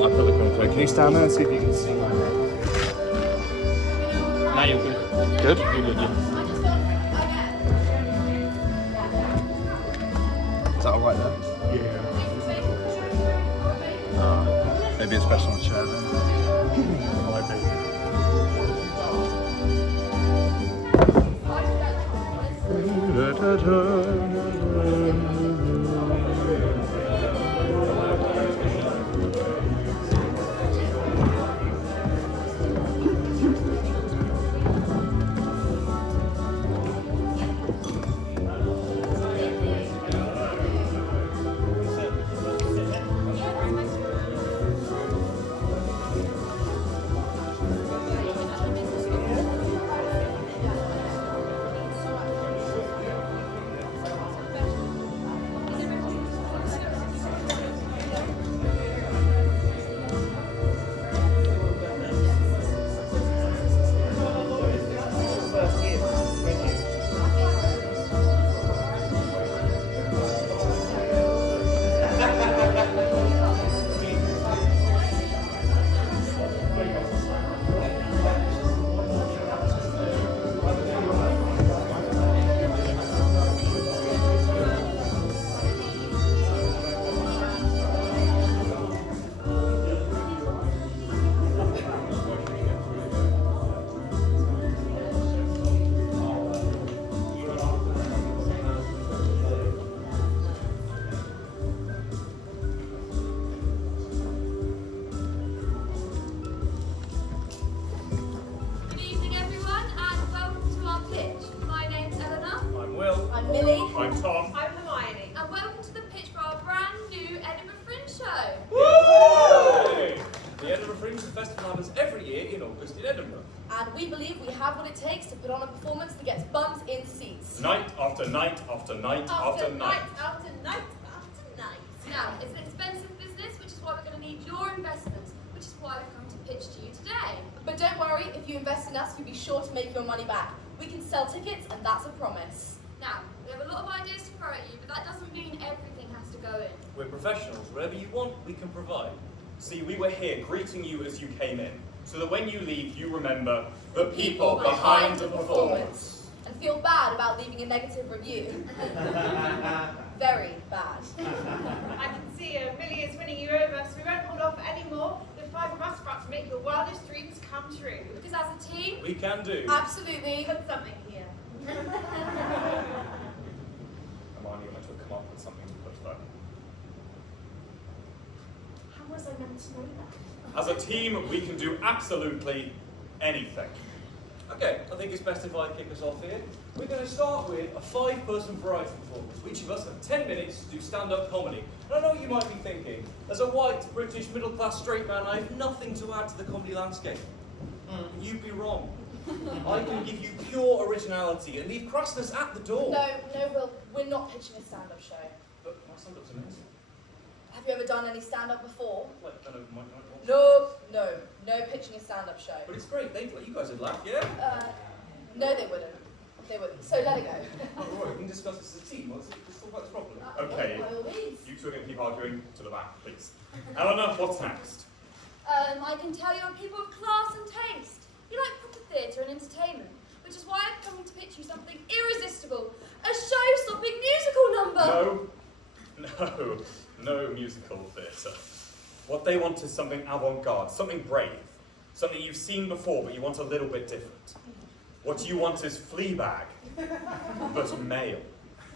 I put the control. Can you stand there and see if you can see my head? Now you're good. Good? You're good, yeah. Is that alright there? Yeah. Maybe it's best on a chair then. Might be. Good evening, everyone, and welcome to our pitch. My name's Ellena. I'm Will. I'm Millie. I'm Tom. I'm Hermione. And welcome to the pitch for our brand new Edinburgh Fringe Show. Woo! The Edinburgh Fringe Festival happens every year in August in Edinburgh. And we believe we have what it takes to put on a performance that gets bums in seats. Night after night after night after night. After night after night. Now, it's an expensive business, which is why we're going to need your investment, which is why we've come to pitch to you today. But don't worry, if you invest in us, you'll be sure to make your money back. We can sell tickets, and that's a promise. Now, we have a lot of ideas to throw at you, but that doesn't mean everything has to go in. We're professionals. Whatever you want, we can provide. See, we were here greeting you as you came in, so that when you leave, you remember the people behind the performance. And feel bad about leaving a negative review. Very bad. I can see Millie is winning you over, so we won't hold off anymore. The five of us are about to make your wildest dreams come true. Because as a team, We can do. Absolutely. Put something here. Hermione, you're meant to have come up with something to push that. How was I meant to know that? As a team, we can do absolutely anything. Okay, I think it's best if I kick us off here. We're going to start with a 5-person variety performance. Each of us have 10 minutes to do stand-up comedy. And I know what you might be thinking. As a white, British, middle-class straight man, I have nothing to add to the comedy landscape. You'd be wrong. I can give you pure originality and leave crassness at the door. No, Will, we're not pitching a stand-up show. But my stand-up's amazing. Have you ever done any stand-up before? Like, I don't know, No pitching a stand-up show. But it's great. You guys would laugh, yeah? No, they wouldn't. They wouldn't. So let it go. All right, we can discuss this as a team. Let's talk about this properly. Okay, By all means. you two are going to keep arguing to the back, please. Ellena, what's next? I can tell you're people of class and taste. You like proper theatre and entertainment, which is why I've come to pitch you something irresistible. A show-stopping musical number! No musical theatre. What they want is something avant-garde, something brave, something you've seen before but you want a little bit different. What you want is Fleabag, but male.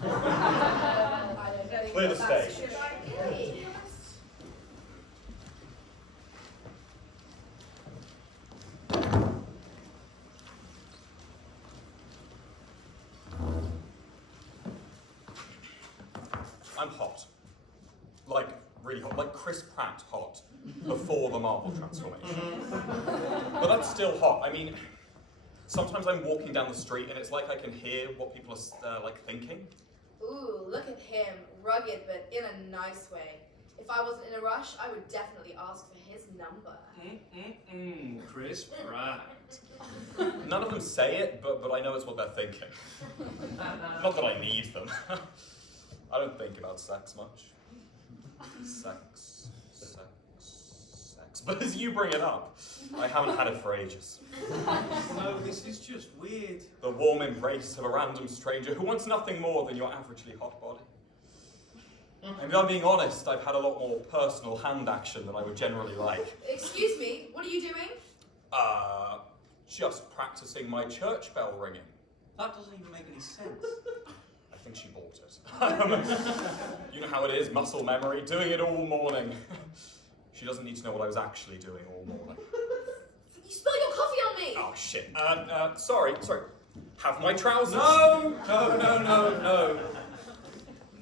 I don't think Clear the that's stage. okay. I'm hot. Like, really hot. Like Chris Pratt hot. Before the Marvel transformation. But that's still hot. I mean, sometimes I'm walking down the street and it's like I can hear what people are like thinking. Ooh, look at him. Rugged, but in a nice way. If I wasn't in a rush, I would definitely ask for his number. Chris Pratt. None of them say it, but I know it's what they're thinking. Not that I need them. I don't think about sex much. Sex. but as you bring it up, I haven't had it for ages. No, this is just weird. The warm embrace of a random stranger who wants nothing more than your averagely hot body. And if I'm being honest, I've had a lot more personal hand action than I would generally like. Excuse me, what are you doing? Just practicing my church bell ringing. That doesn't even make any sense. I think she bought it. You know how it is, muscle memory, doing it all morning. She doesn't need to know what I was actually doing all morning. You spilled your coffee on me! Oh shit. Sorry. Have my trousers.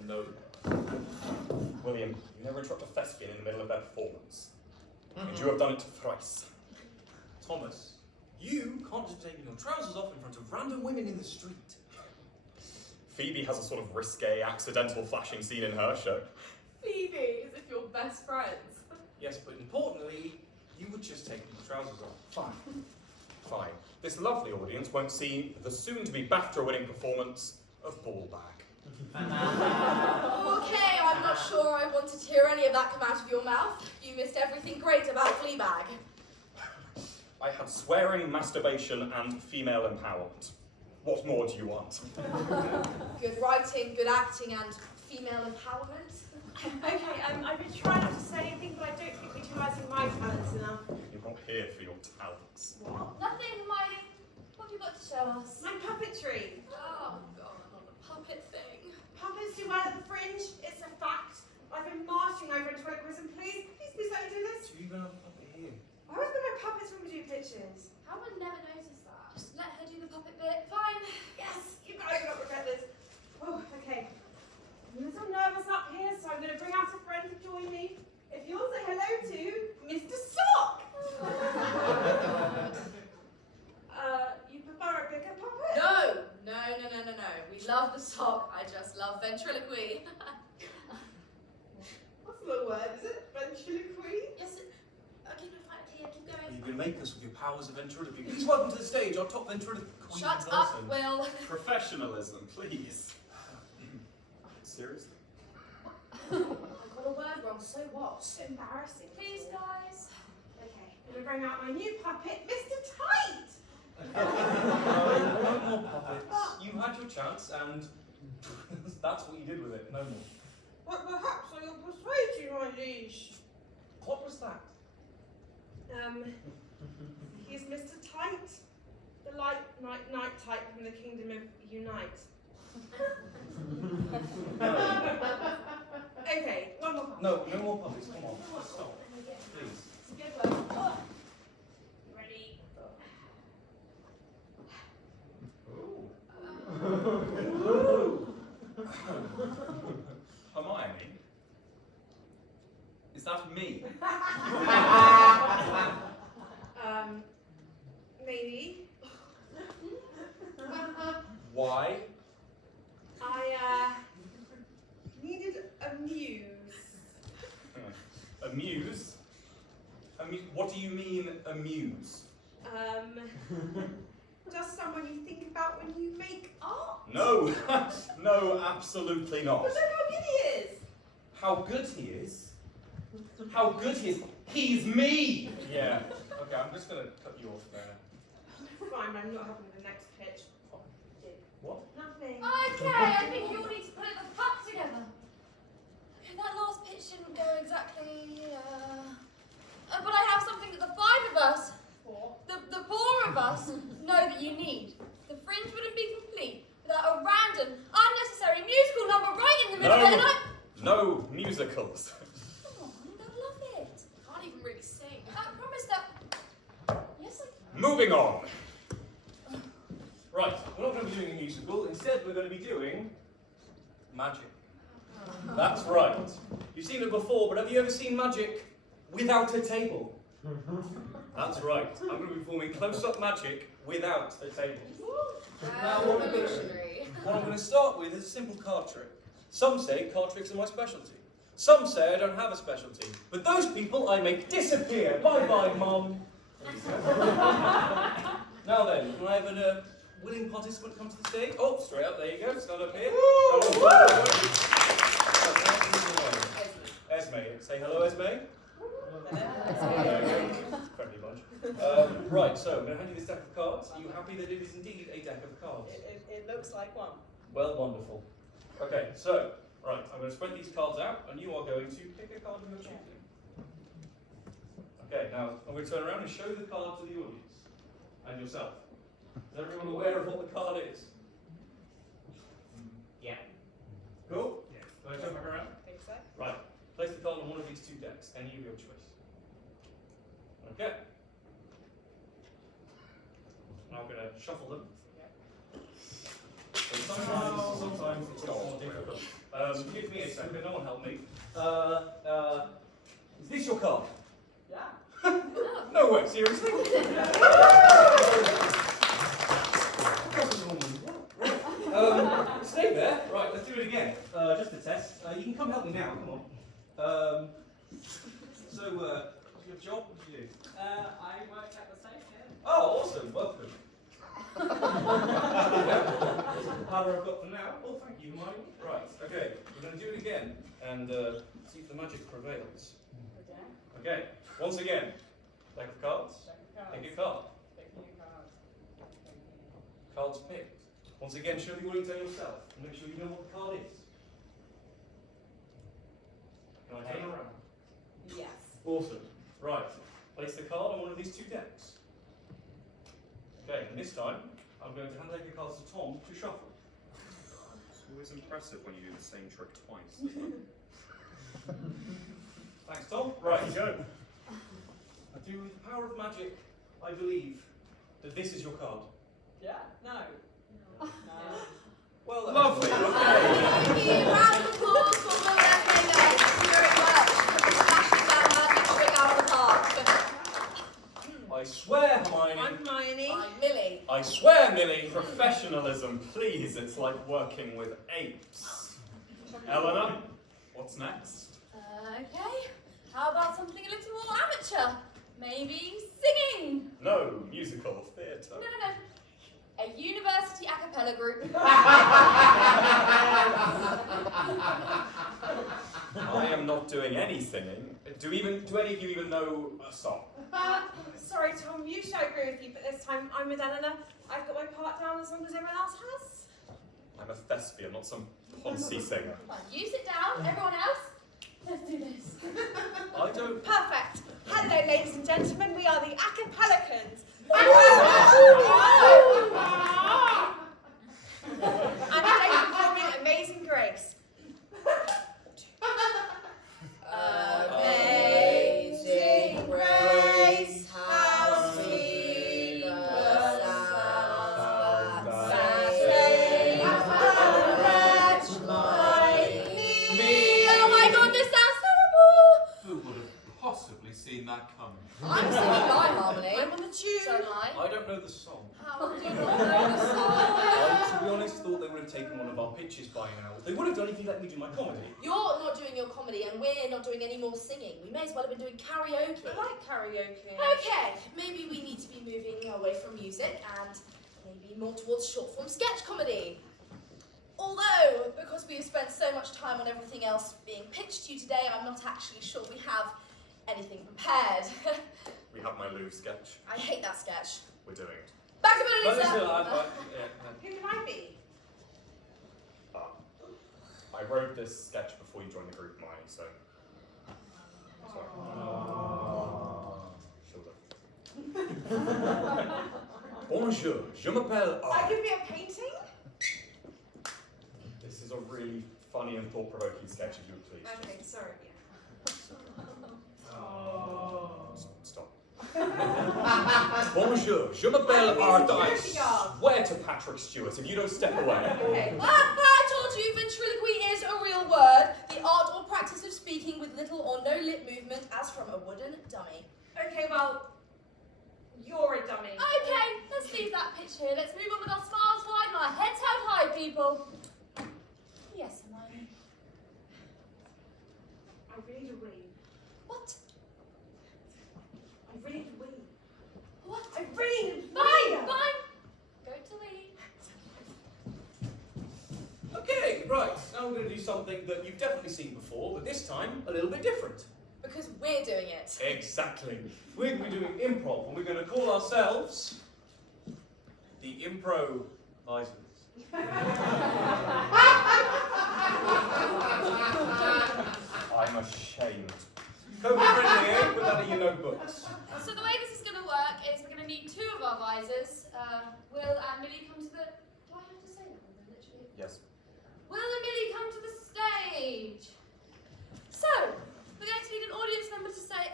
No. William, you never interrupt a thespian in the middle of their performance. And you have done it thrice. Thomas, you can't just be taking your trousers off in front of random women in the street. Phoebe has a sort of risque, accidental flashing scene in her show. Phoebe, as if you're best friends. Yes, but importantly, you were just taking your trousers off. Fine. This lovely audience won't see the soon-to-be BAFTA-winning performance of Ball Bag. Okay, I'm not sure I wanted to hear any of that come out of your mouth. You missed everything great about Fleabag. I had swearing, masturbation, and female empowerment. What more do you want? Good writing, good acting, and female empowerment. Okay, I've been trying not to say anything, but I don't think we're utilising my talents enough. You're not here for your talents. What? Nothing, Hermione. What have you got to show us? My puppetry. Oh god, not the puppet thing. Puppets do well at the Fringe. It's a fact. I've been marching over into a prison. Please let me do this. Do you even have a puppet here? I always wear my puppets when we do pictures. I would never notice that. Just let her do the puppet bit. Fine. Yes, you guys will not regret this. Oh, okay. I'm a little nervous up here, so I'm going to bring out a friend to join me. If you'll say hello to Mr. Sock. You prefer a bigger puppet? No. We love the sock, I just love ventriloquy. That's a little word, is it? Ventriloquy? Yes, okay, no, fine, yeah, keep Are going. you going to make us with your powers of ventriloquy? Please welcome to the stage our top ventriloquy Shut person. up, Will. Professionalism, please. Seriously? I got a word wrong, so what? It's embarrassing. Please, guys. Okay, I'm going to bring out my new puppet, Mr. Tight. No more puppets. You had your chance, and that's what you did with it. No more. But perhaps I will persuade you, my liege. What was that? He's Mr. Tight, the light night type from the kingdom of Unite. Okay, one more puppet. No more puppets. Come on. Stop. Please. Good one. Oh. Ready? Hermione? Is that me? Maybe. Why? I needed a muse. Amuse? What do you mean, amuse? Just someone you think about when you make art. No, no, absolutely not. But look how good he is. How good he is? How good he is? He's me! Yeah. Okay, I'm just gonna cut you off there. Fine, I'm not having the next pitch. What? Nothing. Okay, I think you all need to put it the fuck together. Okay, that last pitch didn't go exactly. But I have something that the five of us, the four of us, know that you need. The Fringe wouldn't be complete without a random, unnecessary musical number right in the middle of it, and I. No musicals. Come on, they'll love it. Can't even really sing. I promise that. Yes, I. Moving on. Right, we're not going to be doing a musical. Instead, we're going to be doing magic. That's right. You've seen it before, but have you ever seen magic without a table? That's right. I'm going to be performing close-up magic without a table. Now, what I'm going to start with is a simple card trick. Some say card tricks are my specialty. Some say I don't have a specialty. But those people I make disappear. Bye-bye, Mum. Now then, can I have a willing participant come to the stage? Oh, straight up, there you go. Stand up here. Esme. Say hello, Esme. Right, so I'm going to hand you this deck of cards. Are you happy that it is indeed a deck of cards? It looks like one. Well, wonderful. Okay, so, right, I'm going to spread these cards out, and you are going to pick a card of your choosing. Okay, now I'm going to turn around and show the card to the audience and yourself. Is everyone aware of what the card is? Yeah. Cool? Yeah. Can I turn back around? I think so. Right. Place the card on one of these two decks, any of your choice. Okay. Now I'm going to shuffle them. So sometimes it's more difficult. Give me a second, no one help me. Is this your card? Yeah. No way, seriously? Stay there. Right, let's do it again. Just a test. You can come help me now, come on. So, your job, what do you do? I work at the space, yeah. Oh, awesome, welcome. How do I've got for now? Oh, thank you, Hermione. Right, okay, we're going to do it again and see if the magic prevails. Okay. Okay, once again, deck of cards. Pick a card. Cards picked. Once again, show the audience and yourself and make sure you know what the card is. Can I turn around? Yes. Awesome. Right, place the card on one of these two decks. Okay, and this time, I'm going to hand over the cards to Tom to shuffle. It's always impressive when you do the same trick twice. Thanks, Tom. Right, you go. Through the power of magic, I believe that this is your card. Yeah? No. No. Well, that's Lovely. Okay. Thank you. Round of applause for Will Lester. Here it works. Smashing that magic trick out of the park. I swear, Hermione. I'm Hermione. I'm Millie. I swear, Millie. Professionalism, please. It's like working with apes. Ellena, what's next? Okay. How about something a little more amateur? Maybe singing? No, musical theatre. No. A university a cappella group. I am not doing any singing. Do any of you even know a song? Sorry, Tom, usually I agree with you, but this time I'm with Ellena. I've got my part down as long as everyone else has. I'm a thespian, not some poncy singer. Fine, you sit down, everyone else. Let's do this. I don't. Perfect. Hello, ladies and gentlemen. We are the Acapellicans. And today we're performing Amazing Grace. Amazing grace, how sweet the sound that saved a wretch like me. Oh my god, this sounds terrible! Who would have possibly seen that coming? I'm singing my harmony. I'm on the tune. So am I. I don't know the song. How do you not know the song? I, to be honest, thought they would have taken one of our pitches by now. They would have done if you let me do my comedy. You're not doing your comedy and we're not doing any more singing. We may as well have been doing karaoke. I like karaoke. Okay, maybe we need to be moving away from music and maybe more towards short form sketch comedy. Although, because we have spent so much time on everything else being pitched to you today, I'm not actually sure we have anything prepared. We have my Lou sketch. I hate that sketch. We're doing it. Back to But Mona this is- Lisa! Who can I be? I wrote this sketch before you joined the group, mine, so. Sorry. Bonjour, je m'appelle I Aaaaa. could be a painting? This is a really funny and thought-provoking sketch, if you would please. Okay, sorry. Stop. Bonjour, je m'appelle Aaaaa. I Security guard. swear to Patrick Stewart if you don't step away. Okay. I told you ventriloquy is a real word. The art or practice of speaking with little or no lip movement as from a wooden dummy. Okay, well, you're a dummy. Okay, let's leave that pitch here. Let's move on with our smiles wide and our heads held high, people. Yes, Hermione. I really need a wee. What? I really need a wee. What? I really need a wee. Fine. Go to Lee. Okay, right. Now we're going to do something that you've definitely seen before, but this time a little bit different. Because we're doing it. Exactly. We're going to be doing improv, and we're going to call ourselves the Improvisers. I'm ashamed. Don't be friendly, eh? Put that in your notebooks. So the way this is going to work is we're going to need two of our visors. Will and Millie come to the... Do I have to say that? Literally. Yes. Will and Millie come to the stage. So, we're going to need an audience member to say,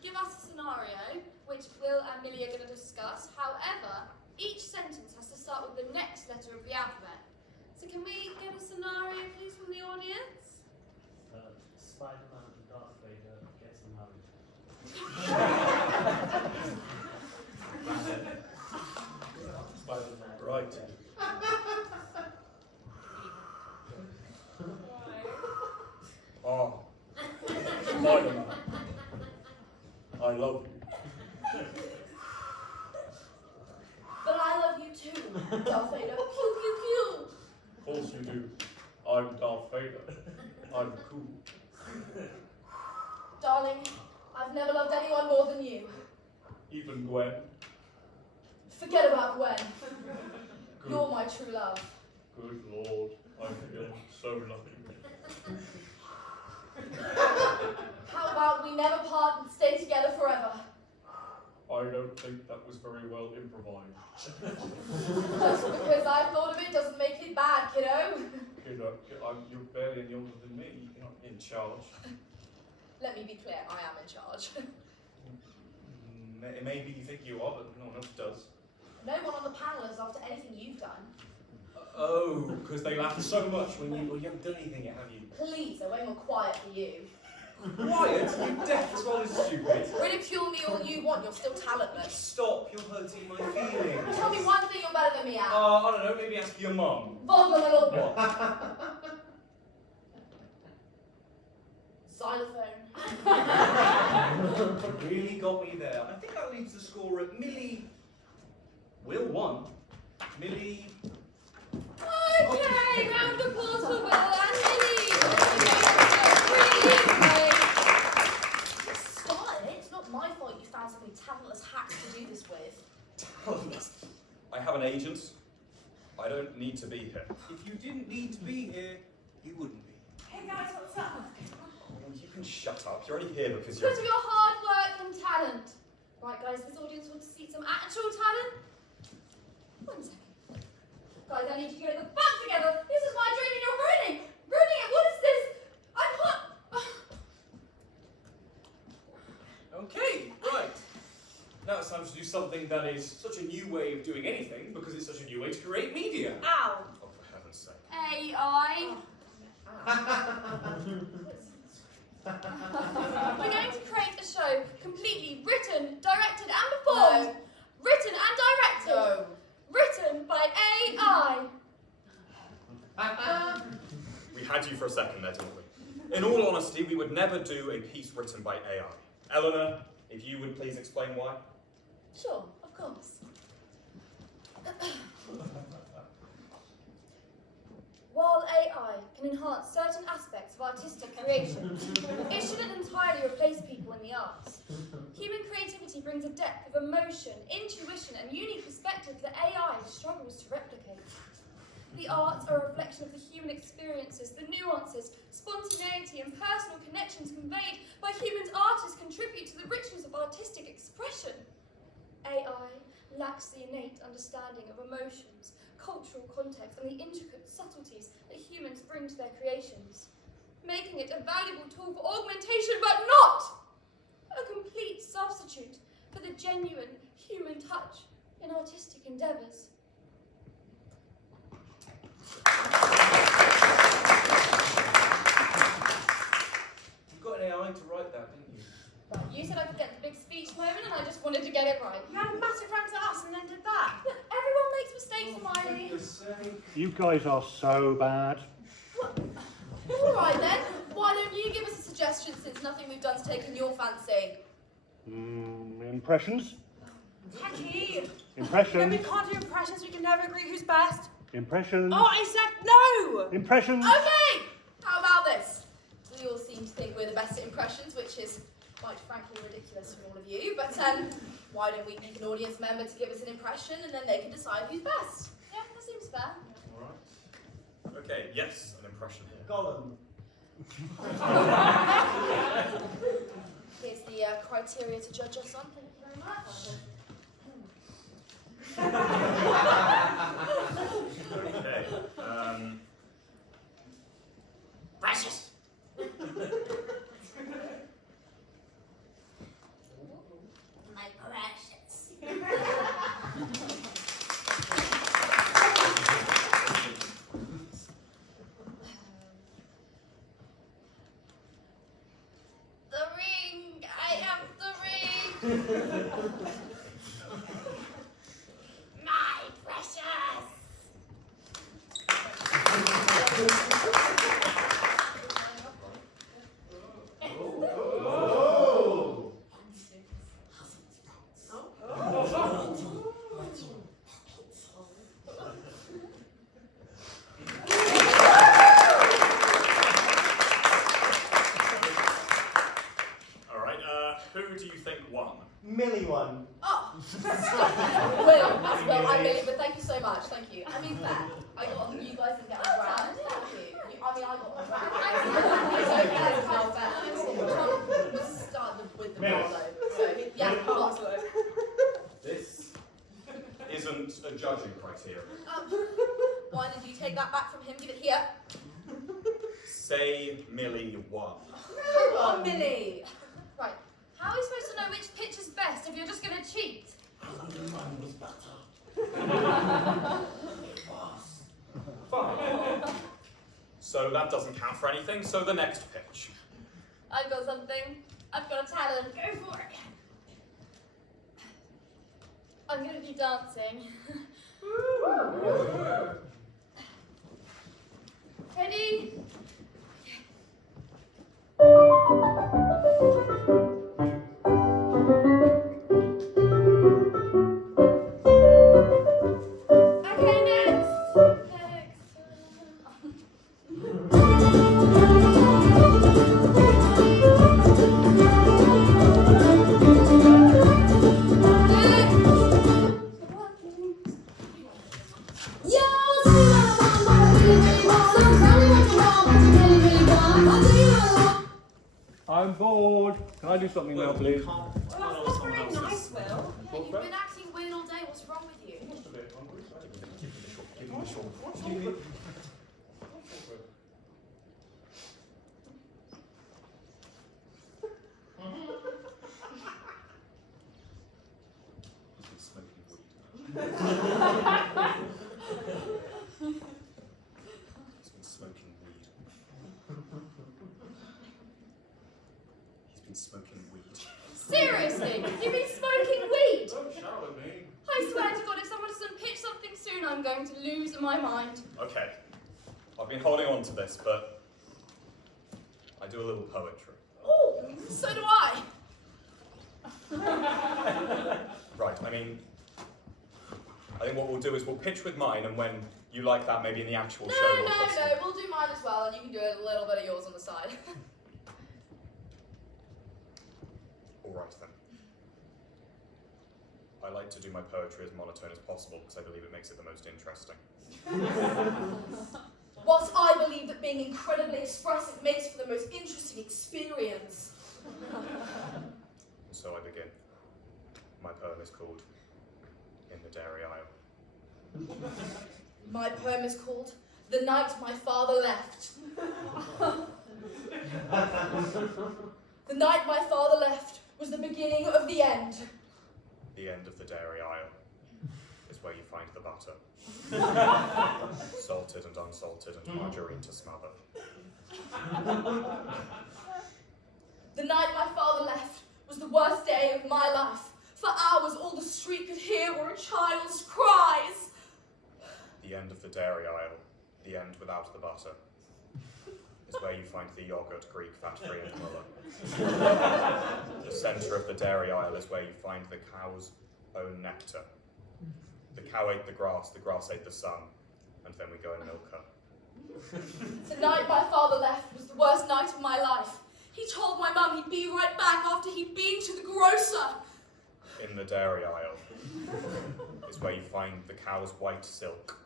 give us a scenario, which Will and Millie are going to discuss. However, each sentence has to start with the next letter of the alphabet. So can we get a scenario, please, from the audience? Spider-Man and Darth Vader getting married. Spider-Man. Right. Oh, Spider-Man. I love you. But I love you too, Darth Vader. Pew, pew, pew. Of course you do. I'm Darth Vader. I'm cool. Darling, I've never loved anyone more than you. Even Gwen. Forget about Gwen. Good, You're my true love. good Lord. I feel so lucky. How about we never part and stay together forever? I don't think that was very well improvised. Just because I thought of it doesn't make it bad, kiddo. You're barely any older than me. You're not in charge. Let me be clear, I am in charge. Maybe you think you are, but no one else does. No one on the panel is after anything you've done. Oh, because they laugh so much when you haven't done anything yet, have you? Please, they're way more quiet for you. Quiet? You're deaf as well as stupid. Ridicule me all you want, you're still talentless. Stop, you're hurting my feelings. Tell me one thing you're better than me at. I don't know, maybe ask your mum. Vulgar little What? xylophone. Really got me there. I think that leaves the score at Millie. Will 1. Millie. Okay, round of applause for Will and Millie. Start it. It's not my fault you found so many talentless hacks to do this with. Talentless. I have an agent. I don't need to be here. If you didn't need to be here, you wouldn't be. Hey guys, what's up? Oh, you can shut up. You're only here because you're. Because of your hard work and talent. Right, guys, this audience wants to see some actual talent. 1 second. Guys, I need you to get the back together. This is my dream and you're ruining it. What is this? I can't. Okay, right. Now it's time to do something that is such a new way of doing anything because it's such a new way to create media. Ow. Oh, for heaven's sake. AI. We're going to create a show completely written, directed, and performed. No. Written and directed. No. Written by AI. We had you for a second there, didn't we? In all honesty, we would never do a piece written by AI. Ellena, if you would please explain why. Sure, of course. While AI can enhance certain aspects of artistic creation, it shouldn't entirely replace people in the arts. Human creativity brings a depth of emotion, intuition, and unique perspective that AI struggles to replicate. The arts are a reflection of the human experiences, the nuances, spontaneity, and personal connections conveyed by humans. Artists contribute to the richness of artistic expression. AI lacks the innate understanding of emotions, cultural context, and the intricate subtleties that humans bring to their creations, making it a valuable tool for augmentation, but not a complete substitute for the genuine human touch in artistic endeavours. You got an AI to write that, didn't you? Right, you said I could get the big speech moment, and I just wanted to get it right. You had a massive run to us and then did that. Look, everyone makes mistakes, Hermione. For goodness sake. You guys are so bad. All right then. Why don't you give us a suggestion since nothing we've done's taken your fancy? Impressions? Techie. No, we Impressions? can't do impressions. We can never agree who's best. Impressions? Oh, I said no. Impressions? Okay. How about this? We all seem to think we're the best at impressions, which is quite frankly ridiculous from all of you, but why don't we pick an audience member to give us an impression and then they can decide who's best? Yeah, that seems fair. Alright. Okay, yes, an impression here. Gollum. Here's the criteria to judge us on. Thank you very much. Okay. Precious! My precious. The ring! I am the ring! My precious! Alright, who do you think won? Millie one. Oh! Well, I'm Millie, but thank you so much, thank you. I mean, fair. I got you guys didn't get the round. Thank you. I mean, I got the round. It's not fair. Jon was started with the ball, though. So, yeah, pass. This isn't a judging criteria. Why did you take that back from him? Give it here. Say Millie won. Come on, Millie. Right. How are we supposed to know which pitch is best if you're just going to cheat? Fine. So that doesn't count for anything, so the next pitch. I've got something. I've got a talent. Go for it. I'm going to do dancing. Ready? Okay, next. I'm bored. Can I do something now, please? Well, that's not very nice, Will. Yeah, you've been acting weird all day. What's wrong with you? He's been smoking weed. He's been smoking weed. Seriously? You've been smoking weed? Don't shout at me. I swear to God, if someone doesn't pitch something soon, I'm going to lose my mind. Okay. I've been holding on to this, but I do a little poetry. Oh, so do I. Right, I think what we'll do is we'll pitch with mine, and when you like that, maybe in the actual No, show we'll no, put no. We'll do mine as well, and you can do a little bit of yours on the side. All right then. I like to do my poetry as monotone as possible because I believe it makes it the most interesting. Whilst I believe that being incredibly expressive makes for the most interesting experience. And so I begin. My poem is called In the Dairy Aisle. My poem is called The Night My Father Left. The night my father left was the beginning of the end. The end of the dairy aisle is where you find the butter. Salted and unsalted and margarine to smother. The night my father left was the worst day of my life. For hours all the street could hear were a child's cries. The end of the dairy aisle, the end without the butter, is where you find the yogurt, Greek, fat-free and Muller. The centre of the dairy aisle is where you find the cow's own nectar. The cow ate the grass ate the sun, and then we go and milk her. The night my father left was the worst night of my life. He told my mum he'd be right back after he'd been to the grocer. In the dairy aisle is where you find the cow's white silk.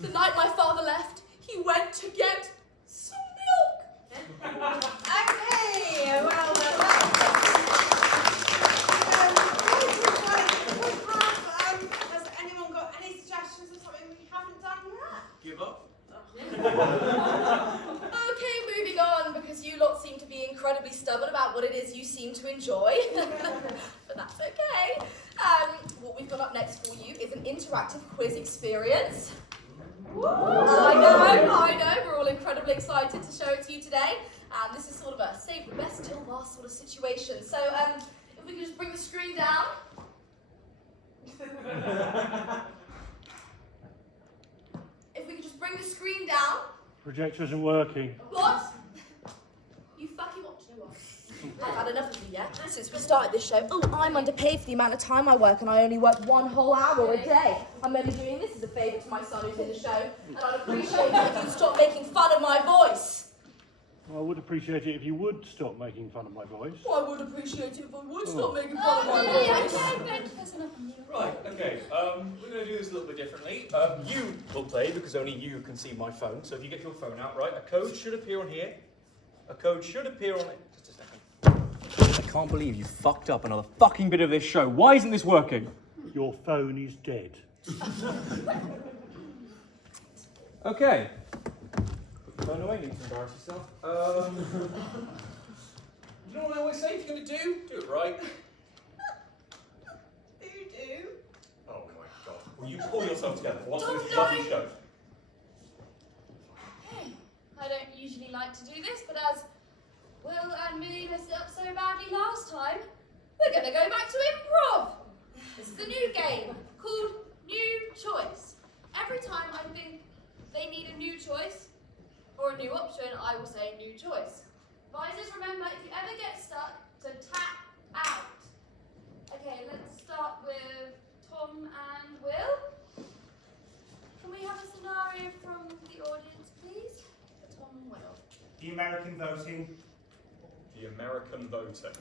The night my father left, he went to get some milk. Okay, well, has anyone got any suggestions of something we haven't done yet? Give up? Okay, moving on, because you lot seem to be incredibly stubborn about what it is you seem to enjoy. But that's okay. What we've got up next for you is an interactive quiz experience. I know, we're all incredibly excited to show it to you today. And this is sort of a save the best till last sort of situation. So, if we could just bring the screen down. If we could just bring the screen down. Projector isn't working. What? You fucking what? You know what? I've had enough of you, yeah? Since we started this show. Oh, I'm underpaid for the amount of time I work, and I only work 1 whole hour a day. I'm only doing this as a favour to my son who's in the show, and I'd appreciate it if you'd stop making fun of my voice. Well, I would appreciate it if you would stop making fun of my voice. I would appreciate it if I would stop making fun of my Really? voice. Okay, there's enough of you. Right, okay, we're going to do this a little bit differently. You will play because only you can see my phone, so if you get your phone out, right, a code should appear on here. A code should appear on it. Just a second. I can't believe you fucked up another fucking bit of this show. Why isn't this working? Your phone is dead. Okay. Put the phone away, need to embarrass yourself. You know what I always say, if you're going to do it right. Do. Oh my god. Will you pull yourself together for once in this bloody show? I don't usually like to do this, but as Will and Millie messed it up so badly last time, we're going to go back to improv. This is a new game called New Choice. Every time I think they need a new choice or a new option, I will say new choice. Advisors, remember, if you ever get stuck, to tap out. Okay, let's start with Tom and Will. Can we have a scenario from the audience, please? For Tom and Will. The American voting. The American voter.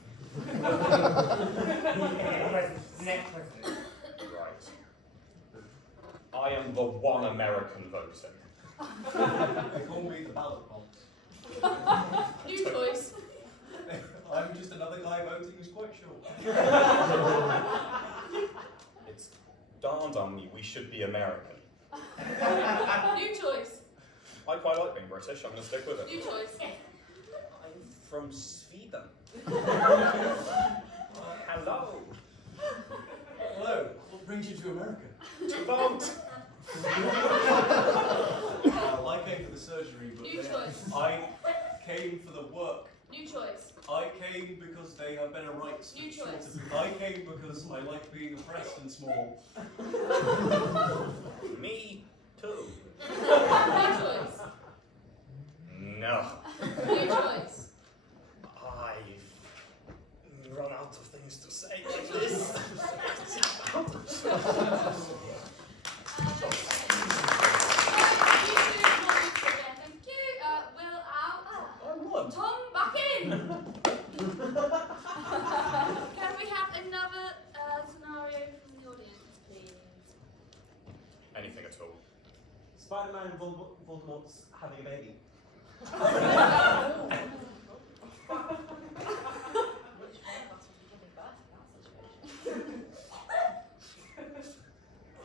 Next president. Right. I am the one American voter. They call me the ballot box. New choice. I'm just another guy voting who's quite short. It's dawned on me we should be American. New choice. I quite like being British, I'm going to stick with it. New choice. I'm from Sweden. Hello. Hello, what brings you to America? To vote. I came for the surgery, but New choice. I came for the work. New choice. I came because they have better rights. New choice. I came because I like being oppressed and small. Me too. New choice. No. New choice. I've run out of things to say like this. Thank you. Will out. I won. Tom back in. Can we have another scenario from the audience, please? Anything at all. Spider-Man and Voldemort's having a baby.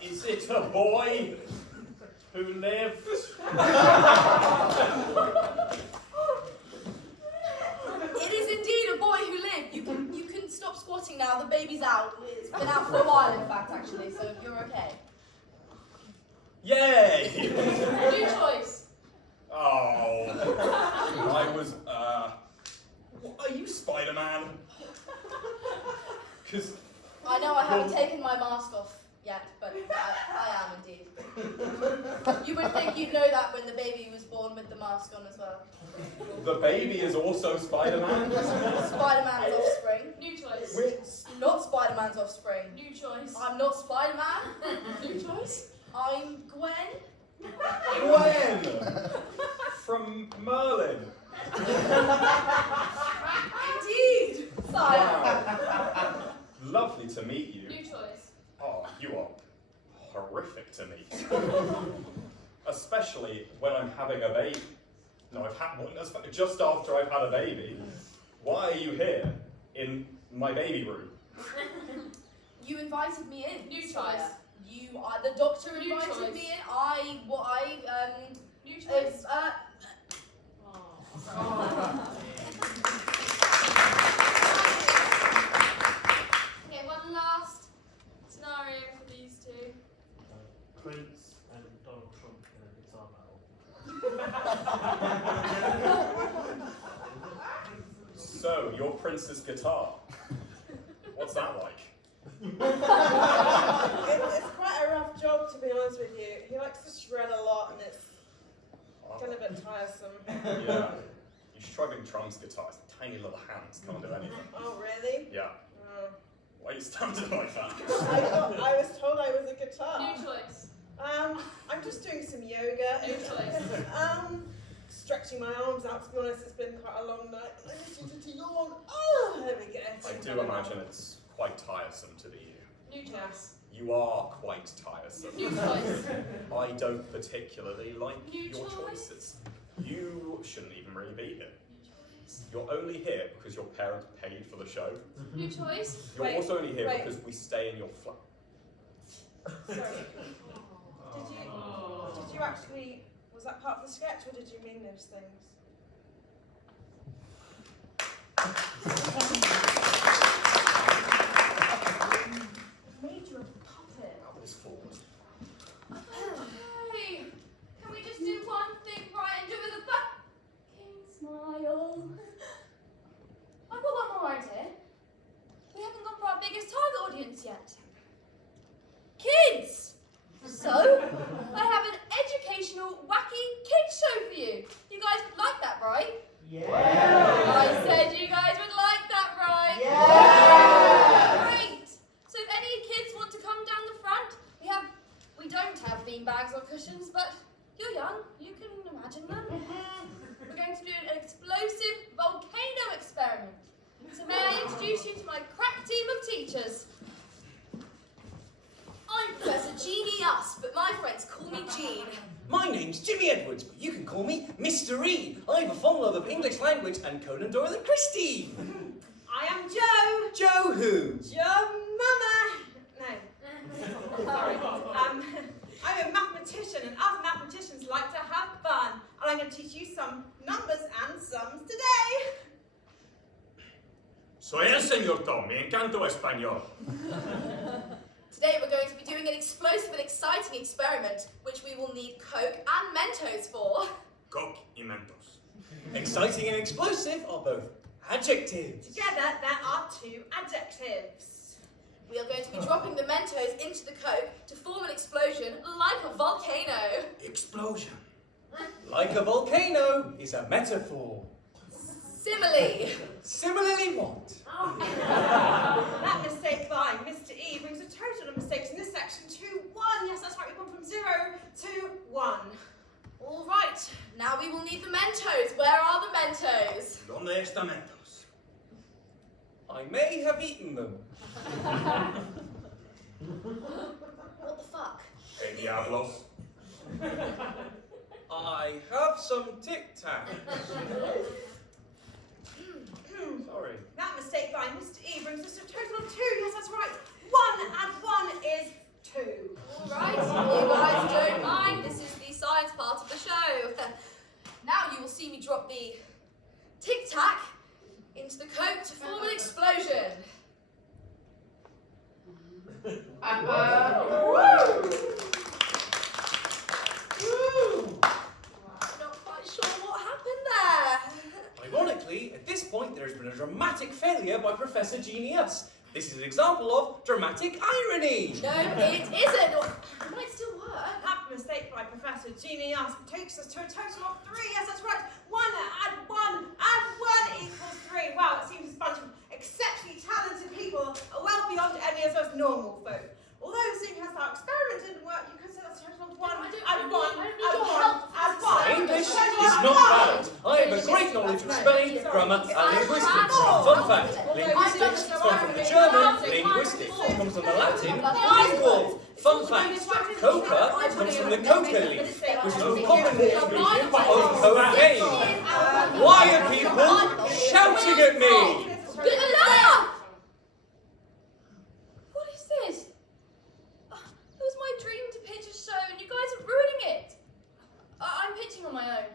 Is it a boy who lived? It is indeed a boy who lived. You can stop squatting now. The baby's out. It's been out for a while, in fact, actually. So you're okay. Yay! New choice. Oh, I was, are you Spider-Man? Because I know I haven't taken my mask off yet, but I am indeed. You would think you'd know that when the baby was born with the mask on as well. the baby is also Spider-Man. Spider-Man's offspring. New choice. Not Spider-Man's offspring. New choice. I'm not Spider-Man. New choice. I'm Gwen. Gwen! From Merlin. lovely to meet you. New choice. Oh, you are horrific to meet. Especially when I'm having a baby. No, I've had one just after I've had a baby. Why are you here in my baby room? You invited me in. New Sire. choice. You are the doctor New invited choice. me in. New choice. Okay, one last scenario for these two. Prince and Donald Trump in a guitar battle. So, your prince's guitar. What's that like? It's quite a rough job, to be honest with you. He likes to shred a lot, and it's kind of a bit tiresome. Yeah. You struggling Trump's guitar. It's tiny little hands, can't do anything. Oh, really? Yeah. Oh. Why are you standing like that? I was told I was a guitar. New choice. I'm just doing some yoga. New choice. Stretching my arms out, to be honest. It's been quite a long night. I just needed to yawn. Oh, there we go. I do imagine it's quite tiresome to be you. New choice. You are quite tiresome. New choice. I don't particularly like New your choice. choices. You shouldn't even really be here. New choice. You're only here because your parents paid for the show. New choice. You're Wait, also only here wait. because we stay in your flat. Sorry. Did you actually, was that part of the sketch, or did you mean those things? made you a puppet. That was forward. Hey, can we just do one thing right and do it with a fucking smile? I've got one more idea. We haven't gone for our biggest target audience yet. Kids! So, I have an educational, wacky kids show for you. You guys would like that, right? Yeah. I said you guys would like that, right? Yeah. Great! So if any kids want to come down the front, we don't have beanbags or cushions, but you're young, you can imagine them. We're going to do an explosive volcano experiment. So may I introduce you to my crack team of teachers? I'm Professor Jeannie Us, but my friends call me Jean. My name's Jimmy Edwards, but you can call me Mr. E. I have a fond love of English language and Conan Doyle and Christie. I am Joe. Joe who? Joe Mama. No. Sorry. I'm a mathematician, and us mathematicians like to have fun. And I'm going to teach you some numbers and sums today. Soy el señor Tom, me encanto español. Today we're going to be doing an explosive and exciting experiment, which we will need Coke and Mentos for. Coke y Mentos. Exciting and explosive are both adjectives. Together, there are two adjectives. We are going to be dropping the Mentos into the Coke to form an explosion like a volcano. Explosion. Like a volcano is a metaphor. Simile. Similarly what? That mistake by Mr. E brings a total of mistakes in this section to 1. Yes, that's right, we've gone from 0 to 1. All right, now we will need the Mentos. Where are the Mentos? ¿Dónde está Mentos? I may have eaten them. What the fuck? El diablos. I have some Tic Tac. Sorry. That mistake by Mr. E brings us to a total of 2. Yes, that's right. 1 and 1 is 2. All right, you guys don't mind. This is the science part of the show. Now you will see me drop the Tic Tac into the Coke to form an explosion. Not quite sure what happened there. Ironically, at this point there has been a dramatic failure by Professor Genius. This is an example of dramatic irony. No, it isn't. Or it might still work. That mistake by Professor Genius takes us to a total of 3. Yes, that's right. 1 and 1 and 1 equals 3. Wow, it seems a bunch of exceptionally talented people are well beyond any of us normal folk. Although seeing as our experiment didn't work, you could say that's a total of 1 and 1 and 1 and 1. English is not valid. I have a great knowledge of spelling, grammar, and linguistics. Fun fact, linguistics is from the German linguistic characteristic comes from the Latin equal. Fun fact, coca comes from the coca leaf, which is a common ingredient of cocaine. Why are people shouting at me? Good enough! What is this? It was my dream to pitch a show and you guys are ruining it. I'm pitching on my own.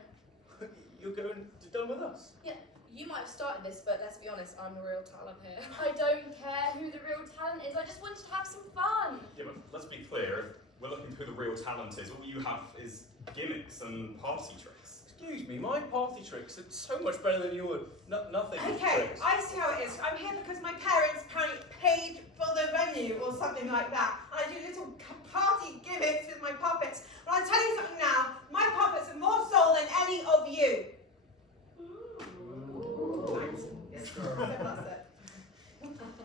You're going to done with us? Yeah, you might have started this, but let's be honest, I'm the real talent here. I don't care who the real talent is, I just wanted to have some fun. Yeah, but let's be clear, if we're looking for who the real talent is, all you have is gimmicks and party tricks. Excuse me, my party tricks are so much better than your nothing Okay, tricks. I see how it is. I'm here because my parents apparently paid for the venue or something like that. And I do little party gimmicks with my puppets. But I'll tell you something now, my puppets have more soul than any of you. Thanks. Yes, that's it.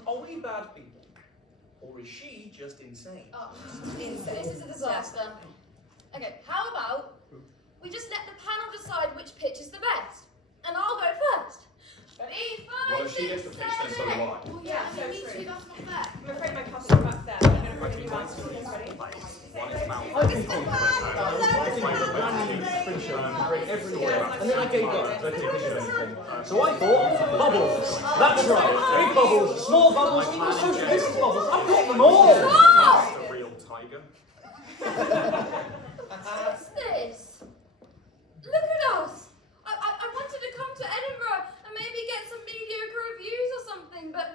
Are we bad people? Or is she just insane? Oh, this is a disaster. Okay, how about we just let the panel decide which pitch is the best? And I'll go first. Ready? 5, Well, if she gets to 6, pitch, then so do 7, 8. I. Well, Yeah, yeah, so me true. too, that's not fair. I'm afraid my puppets are back there. I'm going to bring a new one. Ready? One is found. I think I did a brand new spring show and bring everywhere, and then I gave up. I didn't do anything. So I thought, bubbles. That's right, big bubbles, small bubbles, even social distance bubbles. I've got them all. That's the real tiger. What's this? Look at us! I wanted to come to Edinburgh and maybe get some mediocre reviews or something, but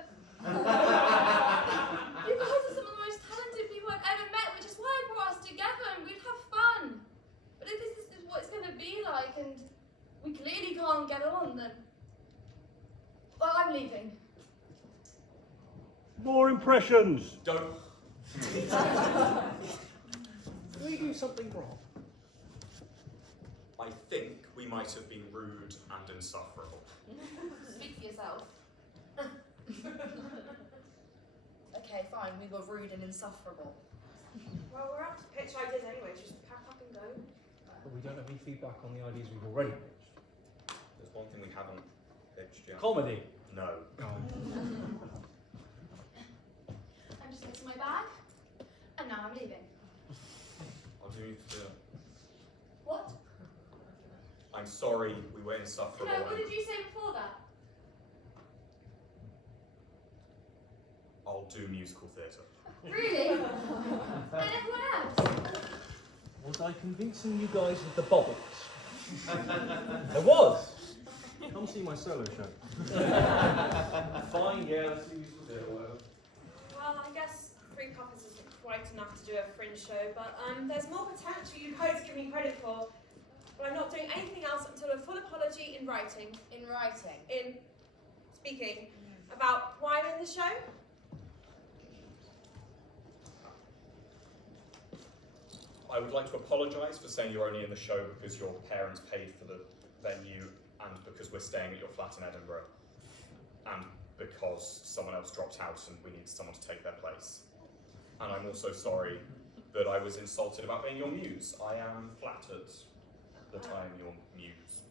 you guys are some of the most talented people I've ever met, which is why I brought us together and we'd have fun. But if this is what it's going to be like and we clearly can't get on, then well, I'm leaving. More impressions. Don't. Did we do something wrong? I think we might have been rude and insufferable. Speak for yourself. Okay, fine, we were rude and insufferable. Well, we're up to pitch ideas anyway. Just pack up and go. But we don't have any feedback on the ideas we've already pitched. There's one thing we haven't pitched yet. Comedy. No. I'm just getting my bag, and now I'm leaving. I'll do you to. What? I'm sorry we were insufferable. No, what and did you say before that? I'll do musical theatre. Really? And everyone else? Was I convincing you guys with the bubbles? I was. Come see my solo show. Fine, yeah, let's do musical theatre or whatever. Well, I guess 3 puppets isn't quite enough to do a fringe show, but there's more potential you guys give me credit for. But I'm not doing anything else until a full apology in writing. In writing. In speaking about why I'm in the show. I would like to apologise for saying you're only in the show because your parents paid for the venue and because we're staying at your flat in Edinburgh and because someone else dropped out and we need someone to take their place. And I'm also sorry that I was insulted about being your muse. I am flattered that I am your muse.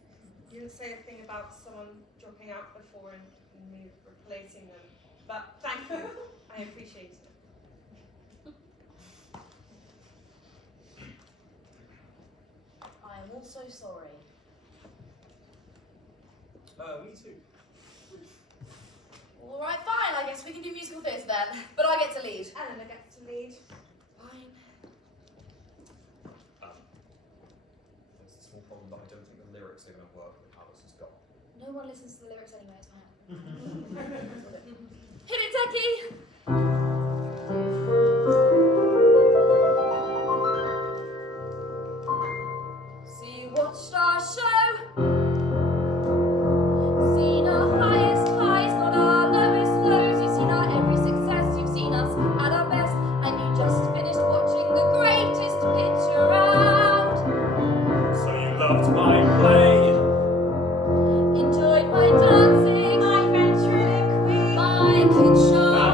You didn't say a thing about someone dropping out before and me replacing them, but thank you. I appreciate it. I am also sorry. Me too. Alright, fine, I guess we can do musical theatre then. But I get to lead. Ellena gets to lead. Fine. There's a small problem, but I don't think the lyrics are going to work with Alice has got. No one listens to the lyrics anyway, it's fine. Hit it, Techie! So you watched our show? Seen our highest highs, not our lowest lows. You've seen our every success, you've seen us at our best. And you just finished watching the greatest pitch around. So you loved my play? Enjoyed my dancing, My ventriloquy. my kid show.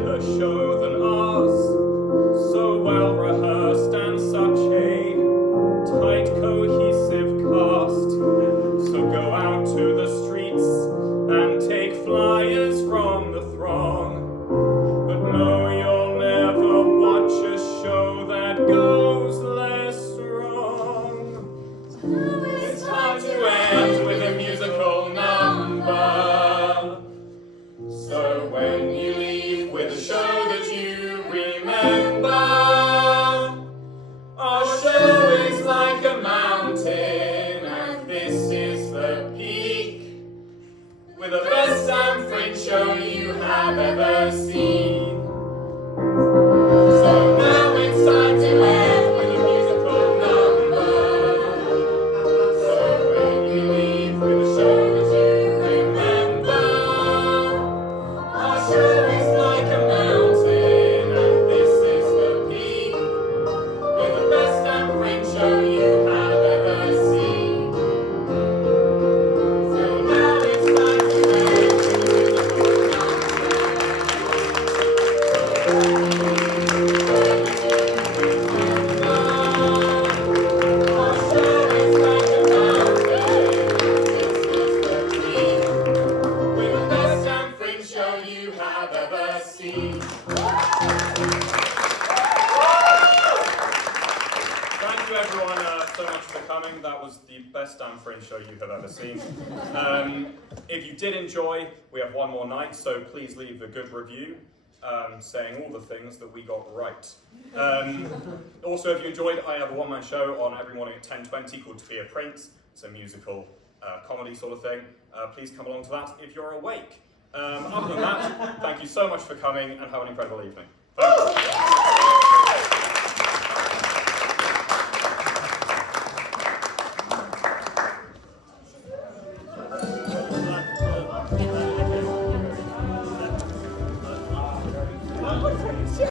better show than ours, so well rehearsed and such a tight cohesive cast. So go out to the streets and take flyers from the throng, but no, you'll never watch a show that goes less wrong. It's time to end with a musical number, so when you leave with a show that you remember, our show is like a mountain and this is the peak, with the best damn fringe show you have ever seen. So now it's time to end with a musical number, so when you leave with a show that you remember, our show is like a mountain and this is the peak, with the best damn fringe show you have ever seen. So now it's time to end with a musical our show is like a mountain, this is the peak, with the best damn fringe show you have ever seen. Thank you everyone so much for coming. That was the best damn fringe show you have ever seen. If you did enjoy, we have one more night, so please leave a good review saying all the things that we got right. Also, if you enjoyed, I have a one-man show on every morning at 10:20 called To Be a Prince. It's a musical comedy sort of thing. Please come along to that if you're awake. Other than that, thank you so much for coming and have an incredible evening.